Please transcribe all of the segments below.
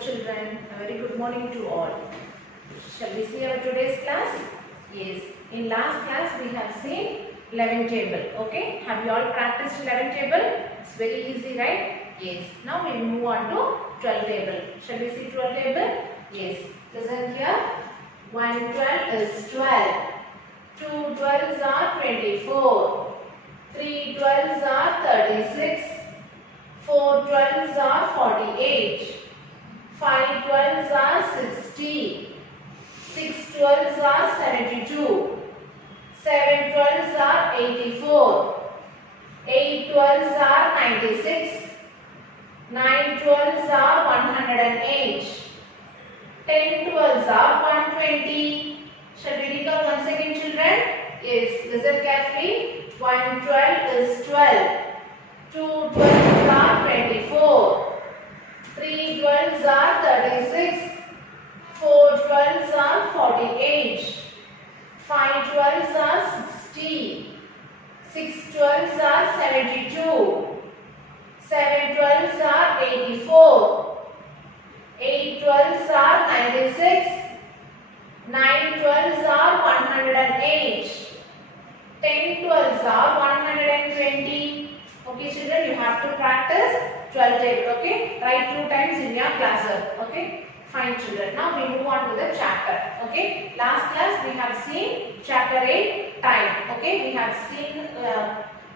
children, a very good morning to all. Shall we see our today's class? Yes. In last class we have seen 11 table. Okay. Have you all practiced 11 table? It's very easy, right? Yes. Now we move on to 12 table. Shall we see 12 table? Yes. Listen here. 1 12 is 12. 2 12s are 24. 3 12s are 36. 4 12s are 48. 5 12s are 60. 6 12s are 72. 7 12s are 84. 8 12s are 96. 9 12s are 108. 10 12s are 120. Shall we recall once again, children? Yes, listen carefully. 1 12 is 12. 2 12s are 24. 3 12s are 36. 4 12s are 48. 5 12s are 60. 6 12s are 72. 7 12s are 84. 8 12s are 96. 9 12s are 108. 10 12s are 120. Okay, children, you have to practice 12 table. Okay, write 2 times in your class. Okay, fine, children. Now we move on to the chapter. Okay, last class we have seen chapter 8 time. Okay, we have seen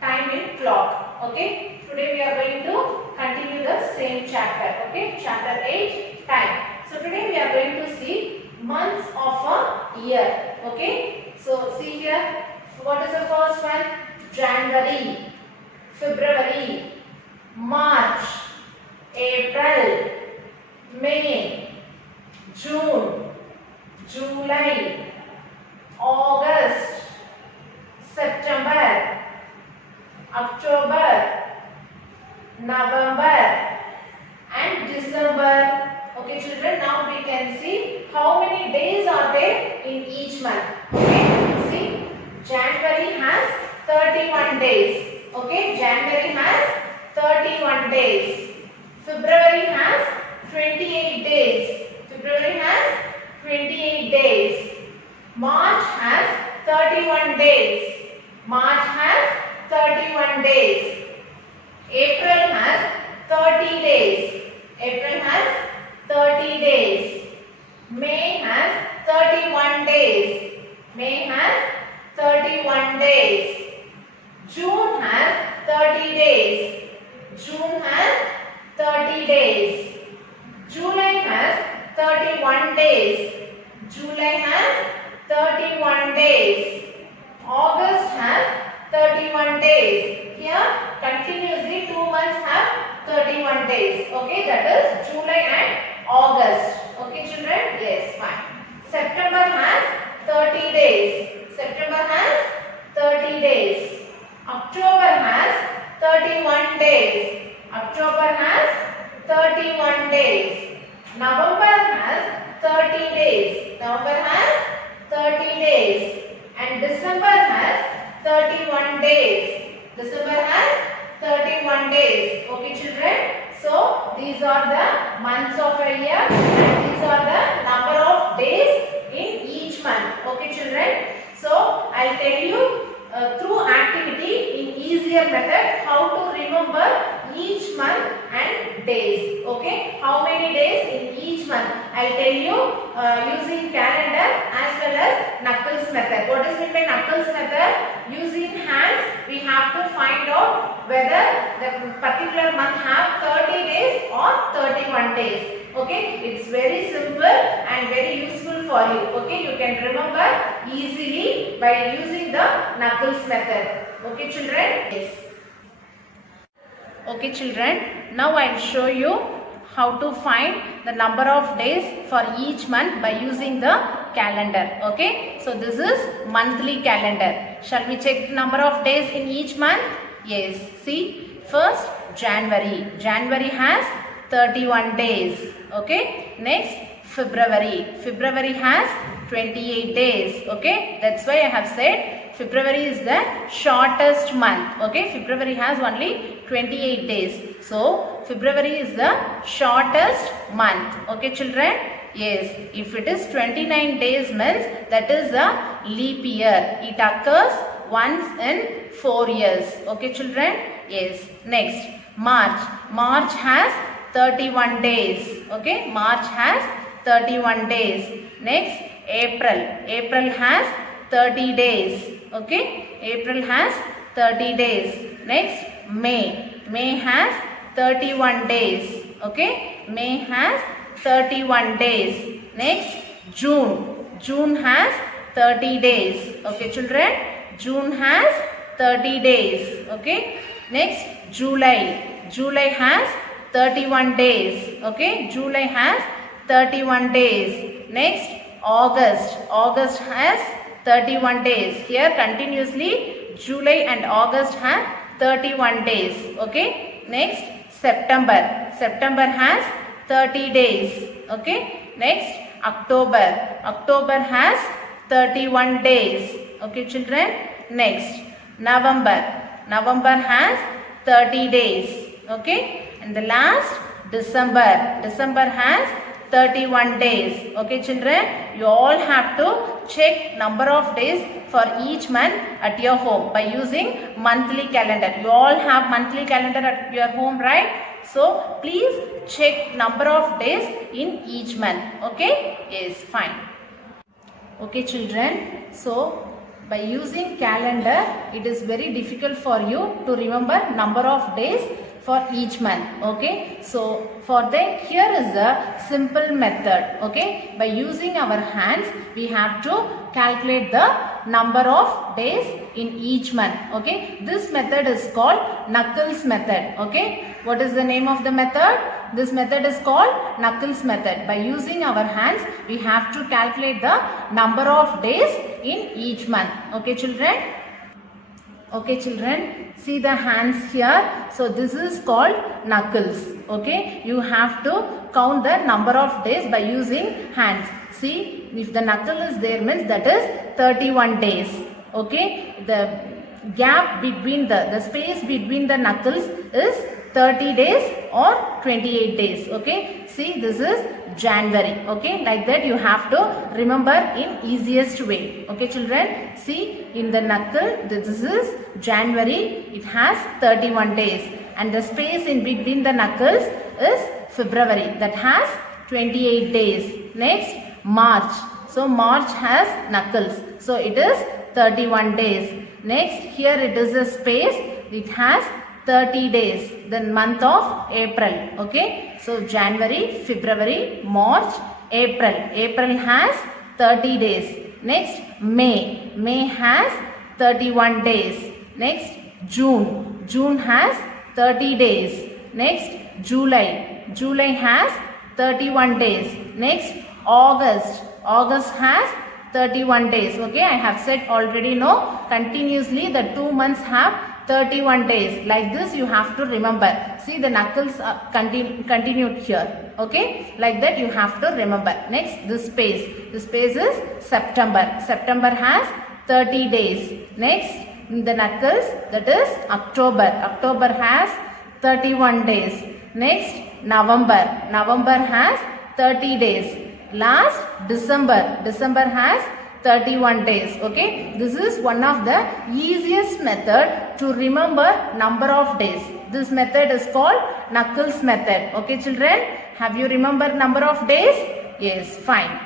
time in clock. Okay, today we are going to continue the same chapter. Okay, chapter 8 time. So today we are going to see months of a year. Okay, so see here, what is the first one? January, February, March, April, May, June, July, August, September, October, November and December. Okay, children, now we can see how many days are there in each month. Okay, see, January has 31 days. Okay, January has 31 days. February has 28 days. February has 28 days. March has 31 days. March has 31 days. April has 30 days. April has 30 days. May has 31 days. May has 31 days. June has 30 days. June has 30 days. July has 31 days. July has 31 days. August has 31 days. Here continuously 2 months have 31 days. Okay, that is July and August. Okay, children? Yes, fine. September has 30 days. September has 30 days. October has 31 days. October has 31 days. November has 30 days. November has 30 days. And December has 31 days. December has 31 days. Okay, children? So, these are the months of a year and these are the number of days in each month. Okay, children? So, I'll tell you through activity in easier method how to remember each month and days. Okay, how many days in each month? I'll tell you using calendar as well as knuckles method. What is meant by knuckles method? Using hands we have to find out whether the particular month have 30 days or 31 days. Okay, it's very simple and very useful for you. Okay, you can remember easily by using the knuckles method. Okay, children? Yes. Okay, children, now I will show you how to find the number of days for each month by using the calendar. Okay, so this is monthly calendar. Shall we check the number of days in each month? Yes, see, first January. January has 31 days. Okay, next February. February has 28 days. Okay, that's why I have said February is the shortest month. Okay, February has only 28 days. So February is the shortest month. Okay children? Yes, if it is 29 days means that is a leap year. It occurs once in 4 years. Okay children? Yes. Next, March. March has 31 days. Okay, March has 31 days. Next, April. April has 30 days. Okay, April has 30 days. Next, May. May has 31 days. Okay, May has 31 days. Next, June. June has 30 days. Okay children, June has 30 days. Okay. Next, July. July has 31 days. Okay, July has 31 days. Next, August. August has 31 days. Here continuously July and August have 31 days. Okay. Next, September. September has 30 days. Okay. Next, October. October has 31 days. Okay children. Next, November. November has 30 days. Okay. And the last, December. December has 31 days. Okay children. You all have to check number of days for each month at your home by using monthly calendar. You all have monthly calendar at your home, right? So please check number of days in each month. Okay. Yes, fine. Okay children. So by using calendar, it is very difficult for you to remember number of days for each month. Okay, so for that, here is a simple method. Okay, by using our hands, we have to calculate the number of days in each month. Okay, this method is called Knuckles method. Okay, what is the name of the method? This method is called Knuckles method. By using our hands, we have to calculate the number of days in each month. Okay children? Okay children, see the hands here. So this is called knuckles. Okay, you have to count the number of days by using hands. See, if the knuckle is there means that is 31 days. Okay, the gap between the space between the knuckles is 30 days or 28 days. Okay, see, this is January. Okay, like that you have to remember in easiest way. Okay children, see, in the knuckle, this is January. It has 31 days, and the space in between the knuckles is February, that has 28 days. Next, March. So March has knuckles, so it is 31 days. Next, here it is a space. It has 30 days. The month of April. Okay, so January, February, March, April. April has 30 days. Next, May. May has 31 days. Next, June. June has 30 days. Next, July. July has 31 days. Next, August. August has 31 days. Okay, I have said already, no, continuously the 2 months have 31 days. Like this you have to remember. See, the knuckles are continued here. Okay, like that you have to remember. Next, this space. This space is September. September has 30 days. Next, the knuckles, that is October. October has 31 days. Next, November. November has 30 days. Last, December. December has 31 days. Okay, this is one of the easiest method to remember number of days. This method is called Knuckles method. Okay children, have you remembered number of days? Yes, fine.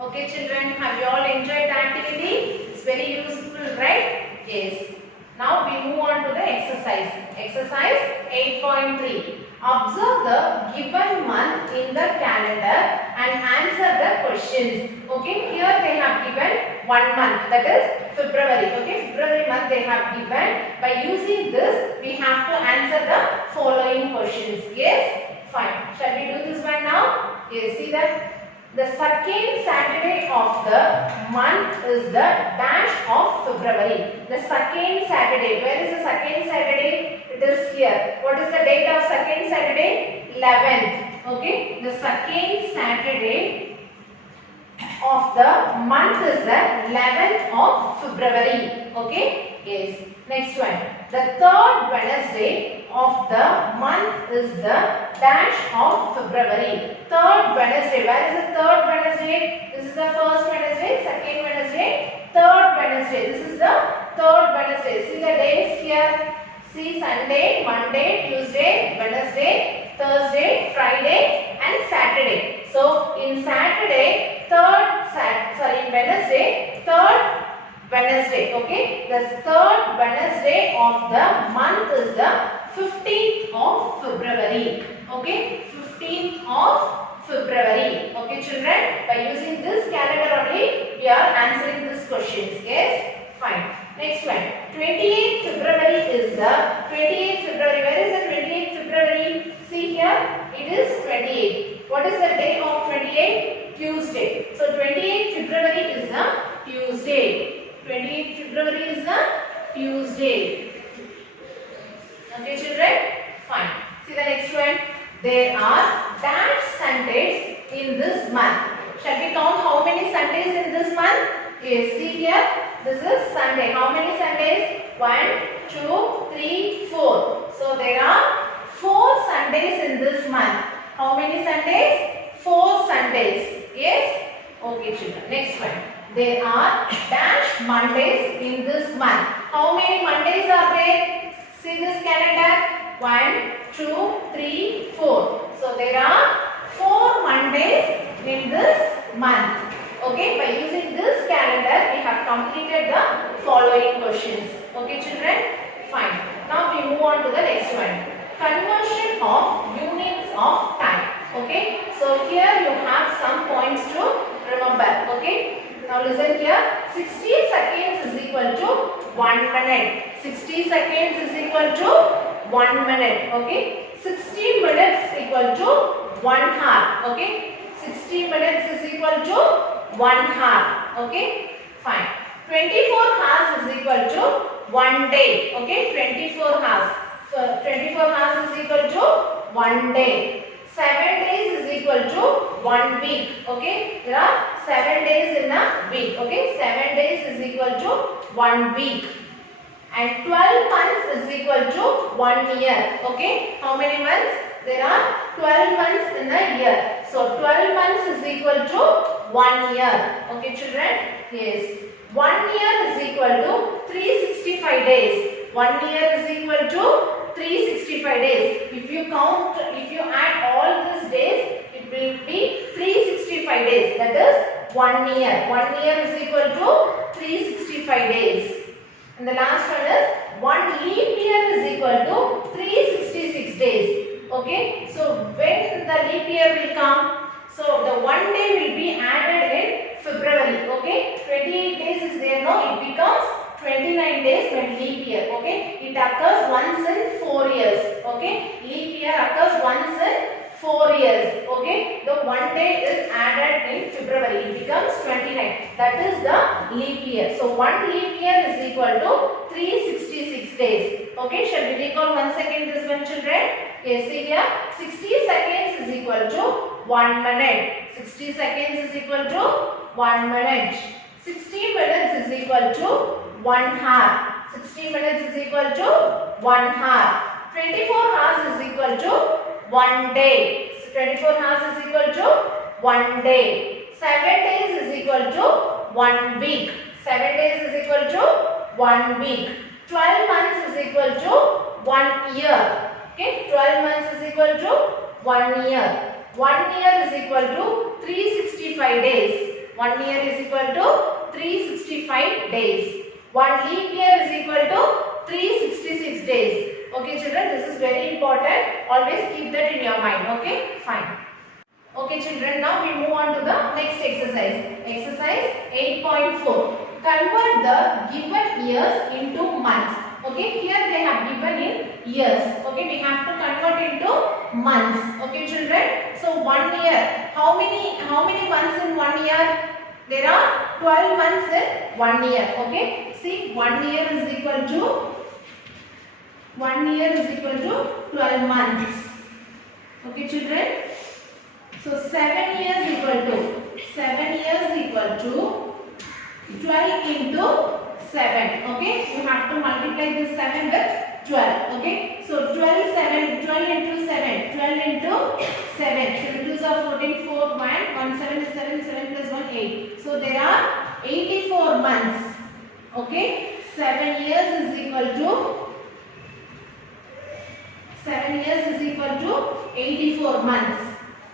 Okay children, have you all enjoyed the activity? It's very useful, right? Yes. Now we move on to the exercise. Exercise 8.3. Observe the given month in the calendar and answer the questions. Okay, here they have given 1 month, that is February. Okay, February month they have given. By using this, we have to answer the following questions. Yes, fine. Shall we do this one now? Yes, see that. The second Saturday of the month is the dash of February. The second Saturday. Where is the second Saturday? It is here. What is the date of second Saturday? 11th. Okay. The second Saturday of the month is the 11th of February. Okay. Yes. Next one. The third Wednesday of the month is the dash of February. Third Wednesday. Where is the third Wednesday? This is the first Wednesday, second Wednesday, third Wednesday. This is the third Wednesday. See the days here. See Sunday, Monday, Tuesday, Wednesday, Thursday, Friday and Saturday. So in Saturday, in Wednesday, third Wednesday. Okay, the third Wednesday of the month is the 15th of February. Okay, 15th of February. Okay, children, by using this calendar only, we are answering these questions. Yes, fine. Next one. 28th February is the 28th February. Where is the 28th February? See here, it is 28. What is the day of 28? Tuesday. So 28th February is the Tuesday. 28th February is the Tuesday. Okay, children? Fine. See the next one. There are dash Sundays in this month. Shall we count how many Sundays in this month? Yes, see here. This is Sunday. How many Sundays? 1, 2, 3, 4. So there are 4 Sundays in this month. How many Sundays? 4 Sundays. Yes? Okay, children. Next one. There are dash Mondays in this month. How many Mondays are there? See this calendar. 1, 2, 3, 4. So there are 4 Mondays in this month. Okay, by using this calendar, we have completed the following questions. Okay, children? Fine. Now we move on to the next one. Conversion of units of time. Okay, so here you have some points to remember. Okay, now listen here. 60 seconds is equal to 1 minute. 60 seconds is equal to 1 minute. Okay, 60 minutes is equal to 1 hour. Okay, 60 minutes is equal to 1 hour. Okay, fine. 24 hours is equal to 1 day. Okay, 24 hours. So 24 hours is equal to 1 day. 7 days is equal to 1 week. Okay, there are 7 days in a week. Okay, 7 days is equal to 1 week. And 12 months is equal to 1 year. Okay, how many months? There are 12 months in a year. So 12 months is equal to 1 year. Okay, children? Yes. 1 year is equal to 365 days. 1 year is equal to 365 days. If you add all these days, it will be 365 days. That is 1 year. 1 year is equal to 365 days. And the last one is 1 leap year is equal to 366 days. Okay, so when the leap year will come, so the 1 day will be added in February. Okay, 28 days is there now, it becomes 29 days when leap year. Okay, it occurs once in 4 years. Okay, leap year occurs once in 4 years. Okay, the 1 day is added in February, it becomes 29. That is the leap year. So 1 leap year is equal to 366 days. Okay, shall we recall once again this one, children? Yes, see here, 60 seconds is equal to 1 minute. 60 seconds is equal to 1 minute. 60 minutes is equal to 1 hour. 60 minutes is equal to 1 hour. 24 hours is equal to 1 day. So 24 hours is equal to 1 day. 7 days is equal to 1 week. 7 days is equal to 1 week. 12 months is equal to 1 year. Okay, 12 months is equal to 1 year. 1 year is equal to 365 days. 1 year is equal to 365 days. 1 leap year is equal to 366 days. Okay, children, this is very important. Always keep that in your mind. Okay, fine. Okay, children, now we move on to the next exercise. Exercise 8.4. Convert the given years into months. Okay, here they have given in years. Okay, we have to convert into months. Okay, children. So 1 year. How many months in 1 year? There are 12 months in 1 year. Okay. See, 1 year is equal to 12 months. Okay, children. So 7 years equal to 12 into 7. Okay, you have to multiply this 7 with 12. Okay, so 12 into 7, 12 into 7. 7 2s are 14, 4 1, 1 7 is 7, 7 plus 1 8. So there are 84 months. Okay, 7 years is equal to 84 months.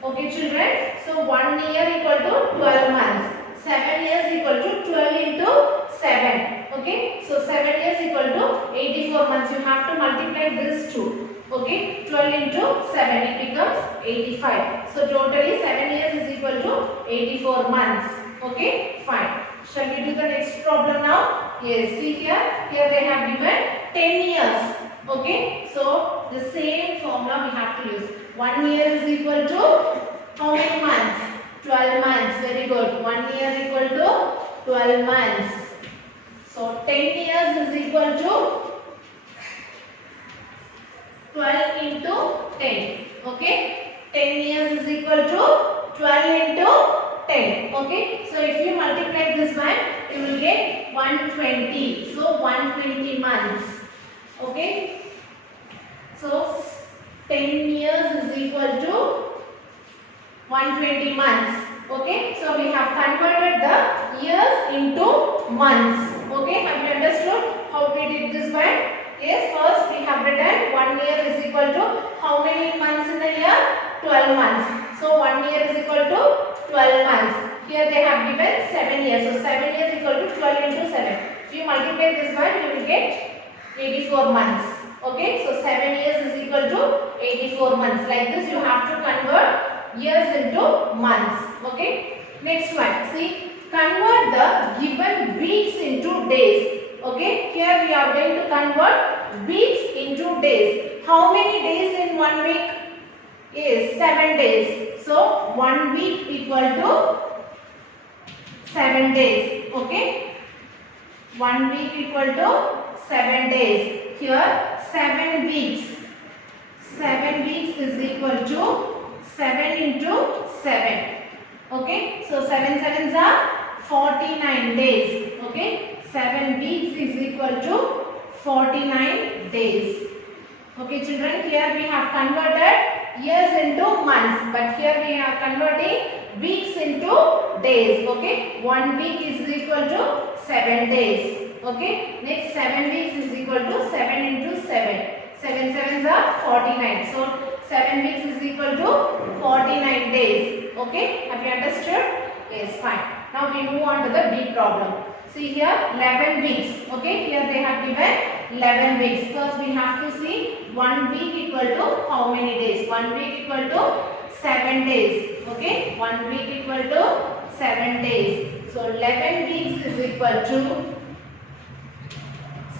Okay children, so 1 year equal to 12 months. 7 years equal to 12 into 7. Okay, so 7 years equal to 84 months. You have to multiply this two. Okay, 12 into 7, it becomes 85. So totally 7 years is equal to 84 months. Okay, fine. Shall we do the next problem now? Yes, see here they have given 10 years. Okay, so the same formula we have to use. 1 year is equal to how many months? 12 months. Very good. 1 year equal to 12 months. So 10 years is equal to 12 into 10. Okay, 10 years is equal to 12 into 10. Okay, so if you multiply this one, you will get 120. So 120 months. Okay, so 10 years is equal to 120 months. Okay, so we have converted the years into months. Okay, have you understood how we did this one? Yes, first we have written 1 year is equal to how many months in a year? 12 months. So 1 year is equal to 12 months. Here they have given 7 years. So 7 years equal to 12 into 7. If you multiply this one, you will get 84 months. Okay, so 7 years is equal to 84 months. Like this you have to convert years into months. Okay, next one. See, convert the given weeks into days. Okay, here we are going to convert weeks into days. How many days in 1 week? Is 7 days. So 1 week equal to 7 days. Okay, 1 week equal to 7 days. Here 7 weeks. 7 weeks is equal to 7 into 7. Okay, so 7 sevens are 49 days. Okay, 7 weeks is equal to 49 days. Okay children, here we have converted years into months, but here we are converting weeks into days. Okay, 1 week is equal to 7 days. Okay, next 7 weeks is equal to 7 into 7. 7 sevens are 49. So 7 weeks is equal to 49 days. Okay, have you understood? Yes, fine. Now we move on to the big problem. See here 11 weeks. Okay, here they have given 11 weeks. First we have to see 1 week equal to how many days? 1 week equal to 7 days. Okay, 1 week equal to 7 days. So 11 weeks is equal to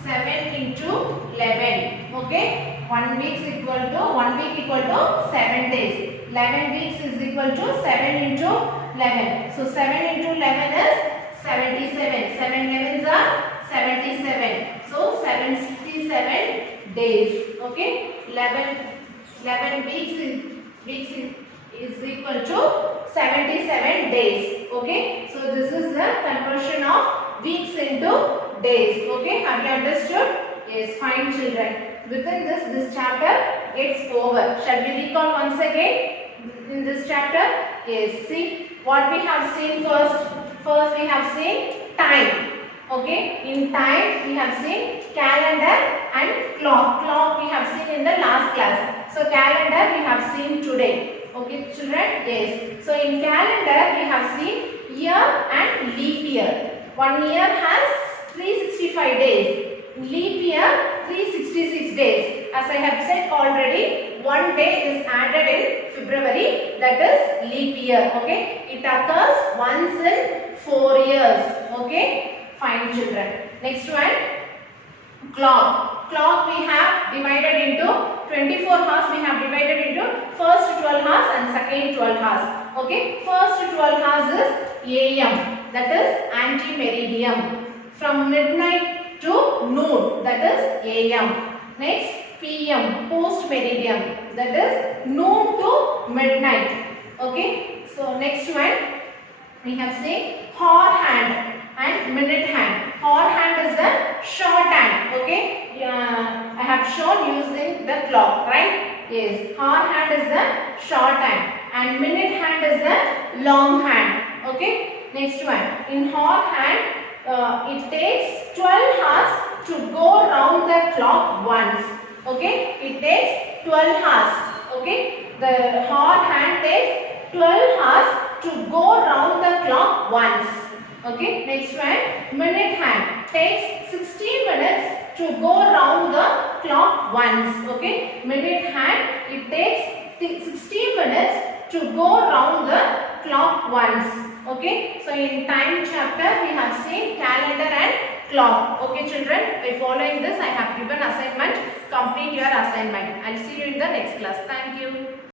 7 into 11. Okay, 1 week is equal to 1 week equal to 7 days. 11 weeks is equal to 7 into 11. So 7 into 11 is 77. 7 11s are 77. So 77 days. Okay, 11 weeks is equal to 77 days. Okay, so this is the conversion of weeks into days. Okay, have you understood? Yes, fine children. Within this chapter gets over. Shall we recall once again in this chapter? Yes, see what we have seen first. First we have seen time. Okay, in time we have seen calendar and clock. Clock we have seen in the last class. So calendar we have seen today. Okay children? Yes. So in calendar we have seen year and leap year. 1 year has 365 days. Leap year 366 days. As I have said already, 1 day is added in February, that is leap year. Okay, it occurs once in 4 years. Okay, fine children. Next one, clock. Clock we have divided into 24 hours. We have divided into first 12 hours and second 12 hours. Okay, first 12 hours is AM, that is ante-meridiem. From midnight to noon, that is AM. Next PM, post-meridiem, that is noon to midnight. Okay, so next one we have say hour hand. and minute hand. Hour hand is the short hand. Okay. I have shown using the clock, right? Yes. Hour hand is the short hand and minute hand is the long hand. Okay. Next one. In hour hand, it takes 12 hours to go round the clock once. Okay. It takes 12 hours. Okay. The hour hand takes 12 hours to go round the clock once. Okay. Next one. Minute hand takes 60 minutes to go round the clock once. Okay. Minute hand, it takes 60 minutes to go round the clock once. Okay. So in time chapter we have seen calendar and clock. Okay children, by following this I have given assignment. Complete your assignment. I'll see you in the next class. Thank you.